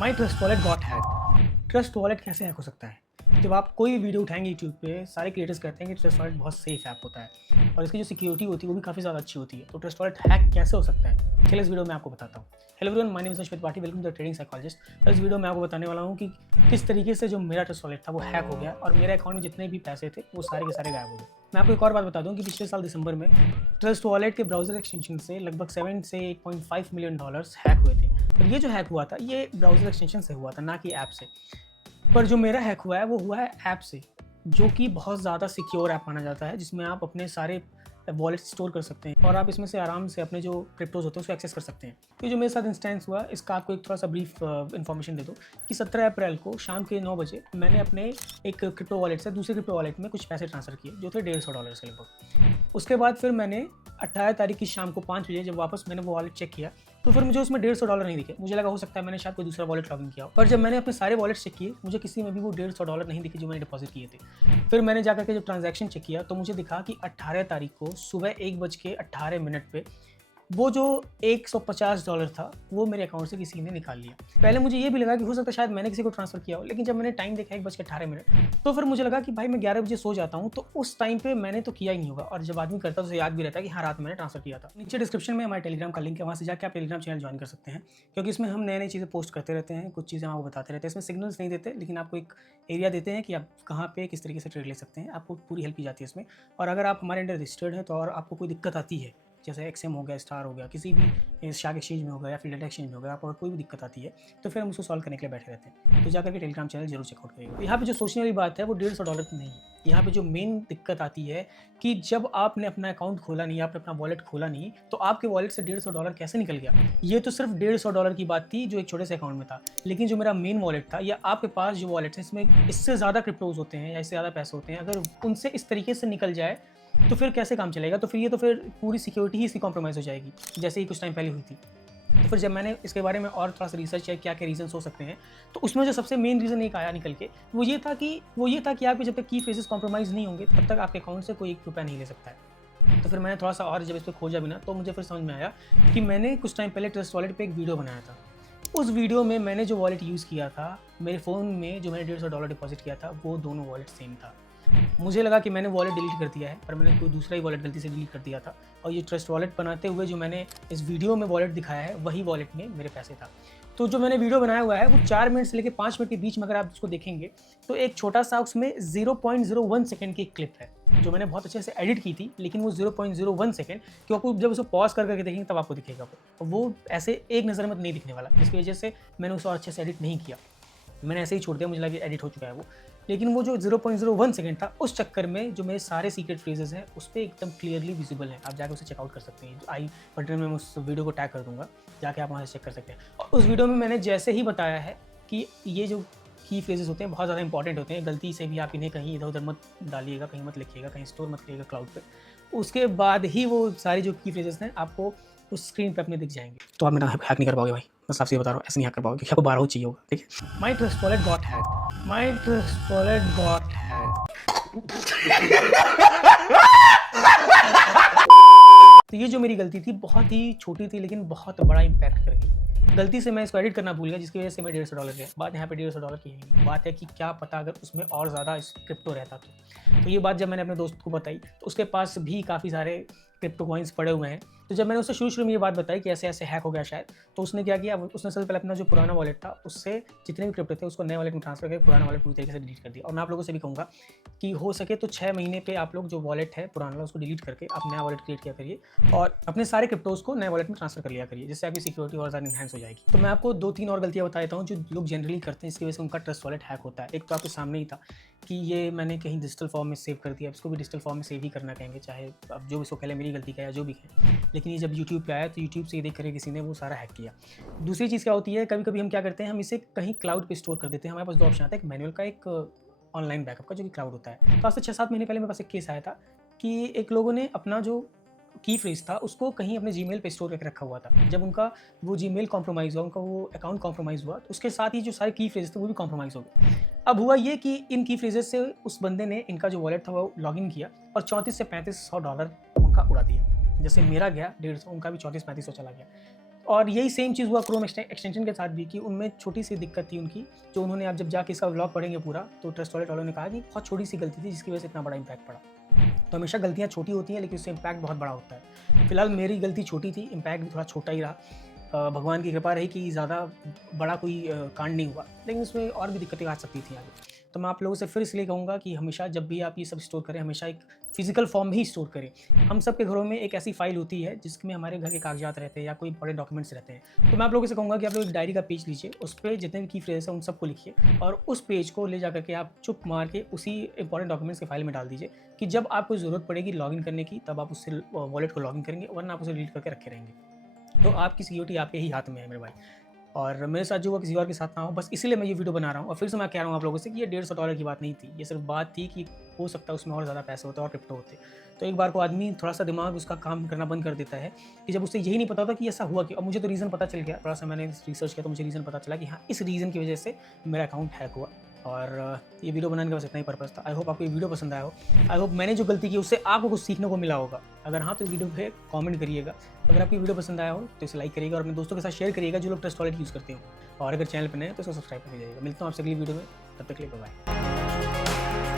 My trust wallet got hack. Trust wallet कैसे hack हो सकता है? जब आप कोई भी वीडियो उठाएंगे यूट्यूब पे, सारे क्रिएटर्स कहते हैं कि ट्रस्ट वॉलेट बहुत सेफ ऐप होता है और इसकी जो सिक्योरिटी होती है वो भी काफ़ी ज़्यादा अच्छी होती है। तो ट्रस्ट वॉलेट हैक कैसे हो सकता है, चलिए इस वीडियो में आपको बताता हूँ। Hello everyone, my name is Ashmit Pathi, welcome to the trading psychologist. तो इस वीडियो में आपको बताने वाला हूँ कि किस तरीके से जो मेरा ट्रस्ट वॉलेट था वो हैक हो गया और मेरे अकाउंट में जितने भी पैसे थे वो सारे के सारे गायब हो गए। मैं आपको एक और बात बता दूं कि पिछले साल दिसंबर में ट्रस्ट वॉलेट के ब्राउजर एक्सटेंशन से लगभग 7 से 8.5 मिलियन डॉलर्स हैक हुए थे। और ये जो हैक हुआ था ये ब्राउजर एक्सटेंशन से हुआ था, ना कि ऐप से। पर जो मेरा हैक हुआ है वो हुआ है ऐप से, जो कि बहुत ज़्यादा सिक्योर ऐप माना जाता है, जिसमें आप अपने सारे वॉलेट स्टोर कर सकते हैं और आप इसमें से आराम से अपने जो क्रिप्टोज होते हैं उसको एक्सेस कर सकते हैं। तो जो मेरे साथ इंस्टेंस हुआ, इसका आपको एक थोड़ा सा ब्रीफ इन्फॉर्मेशन दे दूँ कि 17 अप्रैल को शाम के 9 बजे मैंने अपने एक क्रिप्टो वॉलेट से दूसरे क्रिप्टो वॉलेट में कुछ पैसे ट्रांसफ़र किए, जो थे $150 के लगभग। उसके बाद फिर मैंने 18 तारीख की शाम को 5 बजे जब वापस मैंने वो वॉलेट चेक किया तो फिर मुझे उसमें $150 नहीं दिखे। मुझे लगा हो सकता है मैंने शायद कोई दूसरा वॉलेट लॉगिन किया हो, पर जब मैंने अपने सारे वॉलेट चेक किए मुझे किसी में भी वो $150 नहीं दिखे जो मैंने डिपॉजिट किए थे। फिर मैंने जाकर के जब ट्रांजैक्शन चेक किया तो मुझे दिखा कि 18 तारीख को सुबह 1:18 पे वो जो $150 था वो मेरे अकाउंट से किसी ने निकाल लिया। पहले मुझे ये भी लगा कि हो सकता है शायद मैंने किसी को ट्रांसफ़र किया हो, लेकिन जब मैंने टाइम देखा 1:18 तो फिर मुझे लगा कि भाई मैं 11 बजे सो जाता हूँ, तो उस टाइम पे मैंने तो किया ही नहीं होगा। और जब आदमी करता है तो उसे याद भी रहता है कि हाँ, रात में मैंने ट्रांसफ़र किया था। नीचे डिस्क्रिप्शन में हमारे टेलीग्राम का लिंक है, वहाँ से जाकर आप टेलीग्राम चैनल ज्वाइन कर सकते हैं, क्योंकि इसमें हम नई चीज़ें पोस्ट करते रहते हैं, कुछ चीज़ें हम आपको बताते रहते हैं। इसमें सिग्नल्स नहीं देते, लेकिन आपको एक एरिया देते हैं कि आप कहाँ पे किस तरीके से ट्रेड ले सकते हैं। आपको पूरी हेल्प की जाती है इसमें। और अगर आप हमारे अंडर रजिस्टर्ड हैं तो और आपको कोई दिक्कत आती है, जैसे एक्सएम हो गया, स्टार हो गया, किसी भी शार्क एक्सचेंज में हो गया या फिर डेटा एक्सचेंज में हो गया, आपको अगर कोई भी दिक्कत आती है तो फिर हम उसको सॉल्व करने के लिए बैठे रहते हैं। तो जाकर के टेलीग्राम चैनल जरूर चेकआउट करिएगा। यहाँ पे जो सोचने वाली बात है वो $150 की नहीं है। यहाँ पे जो मेन दिक्कत आती है कि जब आपने अपना अकाउंट खोला नहीं, आपने अपना वॉलेट खोला नहीं, तो आपके वॉलेट से $150 कैसे निकल गया। ये तो सिर्फ $150 की बात थी जो एक छोटे से अकाउंट में था, लेकिन जो मेरा मेन वॉलेट था या आपके पास जो वॉलेट है इसमें इससे ज़्यादा क्रिप्टोज होते हैं या इससे ज़्यादा पैसे होते हैं, अगर उनसे इस तरीके से निकल जाए तो फिर कैसे काम चलेगा। तो फिर पूरी सिक्योरिटी ही इसकी कॉम्प्रोमाइज़ हो जाएगी, जैसे ही कुछ टाइम पहले हुई थी। तो फिर जब मैंने इसके बारे में और थोड़ा सा रिसर्च किया क्या क्या रीज़न्स हो सकते हैं, तो उसमें जो सबसे मेन रीज़न एक आया निकल के, वो ये था कि आपके जब तक की फ्रेजेस कॉम्प्रोमाइज़ नहीं होंगे तब तक आपके अकाउंट से कोई ₹1 नहीं ले सकता है। तो फिर मैंने थोड़ा सा और जब इस पर खोजा भी ना, तो मुझे फिर समझ में आया कि मैंने कुछ टाइम पहले ट्रस्ट वॉलेट पे एक वीडियो बनाया था। उस वीडियो में मैंने जो वॉलेट यूज़ किया था, मेरे फ़ोन में जो मैंने $150 डिपॉज़िट किया था, वो दोनों वॉलेट सेम था। मुझे लगा कि मैंने वॉलेट डिलीट कर दिया है, पर मैंने कोई दूसरा ही वॉलेट गलती से डिलीट कर दिया था और ये ट्रस्ट वॉलेट बनाते हुए जो मैंने इस वीडियो में वॉलेट दिखाया है, वही वॉलेट में मेरे पैसे था। तो जो मैंने वीडियो बनाया हुआ है वो 4 मिनट से लेकर 5 मिनट के बीच में अगर आप उसको देखेंगे तो एक छोटा-सा उसमें 0.01 सेकंड की क्लिप है, जो मैंने बहुत अच्छे से एडिट की थी, लेकिन वो 0.01 सेकंड, क्योंकि जब उसको पॉज़ कर करके देखेंगे तब आपको दिखेगा वो ऐसे एक नज़र में नहीं दिखने वाला, जिसकी वजह से मैंने उसे और अच्छे से एडिट नहीं किया। मैंने ऐसे ही छोड़ दिया, मुझे लगा कि एडिट हो चुका है वो। लेकिन वो जो 0.01 सेकंड था, उस चक्कर में जो मेरे सारे सीक्रेट फ्रेजेस हैं उस पे एकदम क्लियरली विजिबल है। आप जाके उसे चेकआउट कर सकते हैं। आई बटन में मैं उस वीडियो को टैग कर दूँगा, जाके आप वहाँ से चेक कर सकते हैं। और उस वीडियो में मैंने जैसे ही बताया है कि ये जो की फ्रेजेस होते हैं बहुत ज़्यादा इंपॉर्टेंट होते हैं, गलती से भी आप इन्हें कहीं इधर-उधर मत डालिएगा, कहीं मत लिखिएगा, कहीं स्टोर मत करिएगा क्लाउड पे। उसके बाद ही वो सारी जो की फ्रेजेस हैं आपको उस स्क्रीन पे अपने दिख जाएँगे। तो आप मेरा हैक नहीं कर पाओगे भाई, मैं साफ सीधे बता रहा हूँ, ऐसे नहीं हैक कर पाओगे, क्योंकि आपको 12 चाहिए होगा, ठीक है। My trust wallet got hacked. My trust wallet got hacked. तो ये जो मेरी गलती थी बहुत ही छोटी थी, लेकिन बहुत बड़ा इम्पैक्ट कर गई। गलती से मैं इसको एडिट करना भूल गया, जिसकी वजह से मैं $150 गया। बात यहाँ पे $150 की नहीं, बात है कि क्या पता अगर उसमें और ज़्यादा क्रिप्टो रहता तो ये बात जब मैंने अपने दोस्त को बताई तो उसके पास भी काफ़ी सारे क्रिप्टो कॉइन्स पड़े हुए हैं। तो जब मैंने उससे शुरू में ये बात बताई कि ऐसे-ऐसे हैक हो गया शायद, तो उसने क्या किया, उसने सबसे पहले अपना जो पुराना वॉलेट था उससे जितने भी क्रिप्टो थे उसको नए वॉलेट में ट्रांसफ़र करके पुराना वॉलेट पूरी तरीके से डिलीट कर दिया। और मैं आप लोगों से भी कहूँगा कि हो सके तो 6 महीने पे आप लोग जो वॉलेट है पुराना वाला उसको डिलीट करके आप नया वॉलेट क्रिएट किया करिए और अपने सारे क्रिप्टोज़ को नए वॉलेट में ट्रांसफ़र कर लिया करिए, जिससे आपकी सिक्योरिटी और ज़्यादा एनहांस हो जाएगी। तो मैं आपको 2-3 और गलतियाँ बता देता हूँ जो लोग जनरली करते हैं, इसकी वजह से उनका ट्रस्ट वॉलेट हैक होता है। एक तो आपके सामने ही था कि ये मैंने कहीं डिजिटल फॉर्म में सेव कर दिया, इसको भी डिजिटल फॉर्म में सेव ही करना कहेंगे, चाहे अब जो भी इसको कह लें मेरी गलती का या जो भी है। लेकिन ये जब यूट्यूब पे आया तो यूट्यूब से ये देख करके किसी ने वो सारा हैक किया। दूसरी चीज़ क्या होती है, कभी-कभी हम क्या करते हैं, हम इसे कहीं क्लाउड पे स्टोर कर देते हैं। हमारे पास 2 ऑप्शन आता है, एक मैनुअल का, एक ऑनलाइन बैकअप का, जो कि क्लाउड होता है। तो आज से 6-7 महीने पहले मेरे पास एक केस आया था कि एक लोगों ने अपना जो की फ्रेज़ था उसको कहीं अपने जीमेल पे स्टोर करके रखा हुआ था। जब उनका वो जीमेल कॉम्प्रोमाइज़ हुआ, उनका वो अकाउंट कॉम्प्रोमाइज़ हुआ, तो उसके साथ ही जो सारे की फ्रेज़ थे वो भी कॉम्प्रोमाइज़ हो गए। अब हुआ ये कि इन की फ्रेज़ेस से उस बंदे ने इनका जो वॉलेट था वो लॉगिन किया और 34 से $3500 उनका उड़ा दिया। जैसे मेरा गया 150, उनका भी 34-3500 चला गया। और यही सेम चीज़ हुआ क्रोम एक्सटेंशन के साथ भी कि उनमें छोटी सी दिक्कत थी उनकी, जो उन्होंने अब जब जाके इसका व्लॉग पढ़ेंगे पूरा, तो ट्रस्टवॉलेट वालों ने कहा कि बहुत छोटी सी गलती थी जिसकी वजह से इतना बड़ा इम्पैक्ट पड़ा। तो हमेशा गलतियाँ छोटी होती हैं लेकिन उससे इम्पैक्ट बहुत बड़ा होता है। फिलहाल मेरी गलती छोटी थी, इम्पैक्ट भी थोड़ा छोटा ही रहा। भगवान की कृपा रही कि ज़्यादा बड़ा कोई कांड नहीं हुआ, लेकिन उसमें और भी दिक्कतें आ सकती थी आगे। तो मैं आप लोगों से फिर इसलिए कहूँगा कि हमेशा जब भी आप ये सब स्टोर करें, हमेशा एक फ़िज़िकल फ़ॉर्म में ही स्टोर करें। हम सब के घरों में एक ऐसी फ़ाइल होती है जिसमें हमारे घर के कागजात रहते हैं या कोई इंपॉर्टेंट डॉक्यूमेंट्स रहते हैं। तो मैं आप लोगों से कहूँगा कि आप लोग एक डायरी का पेज लीजिए, उस पे जितने भी की फ्रेज़ हैं उन सबको लिखिए और उस पेज को ले जाकर के आप चुप मार के उसी इंपॉर्टेंट डॉक्यूमेंट्स की फ़ाइल में डाल दीजिए कि जब आपको ज़रूरत पड़ेगी लॉगिन करने की, तब आप उससे वॉलेट को लॉगिन करेंगे, वरना आप उसे डिलीट करके रखे रहेंगे। तो आपकी सिक्योरिटी आपके ही हाथ में है मेरे भाई। और मेरे साथ जो हुआ किसी और के साथ ना हो, बस इसीलिए मैं ये वीडियो बना रहा हूँ। और फिर से मैं कह रहा हूँ आप लोगों से कि ये $150 की बात नहीं थी, ये सिर्फ बात थी कि हो सकता है उसमें और ज़्यादा पैसे होते और क्रिप्टो होते। तो एक बार को आदमी थोड़ा-सा दिमाग उसका काम करना बंद कर देता है कि जब उसे यही नहीं पता होता कि ऐसा हुआ क्यों। अब मुझे तो रीज़न पता चल गया, थोड़ा-सा मैंने रिसर्च किया तो मुझे रीज़न पता चला कि हाँ, इस रीज़न की वजह से मेरा अकाउंट हैक हुआ। और ये वीडियो बनाने का बस इतना ही पर्पज़ था। आई होप आपको ये वीडियो पसंद आया हो। आई होप मैंने जो गलती की उससे आपको कुछ सीखने को मिला होगा। अगर हाँ, तो इस वीडियो पे कमेंट करिएगा। अगर आपको ये वीडियो पसंद आया हो तो इसे लाइक करिएगा और अपने दोस्तों के साथ शेयर करिएगा जो लोग ट्रस्टवॉलेट यूज़ करते हो। और अगर चैनल पे नए हैं तो इसको सब्सक्राइब कर दीजिएगा। मिलता हूँ आपसे अगली वीडियो में, तब तक के लिए बाय बाय।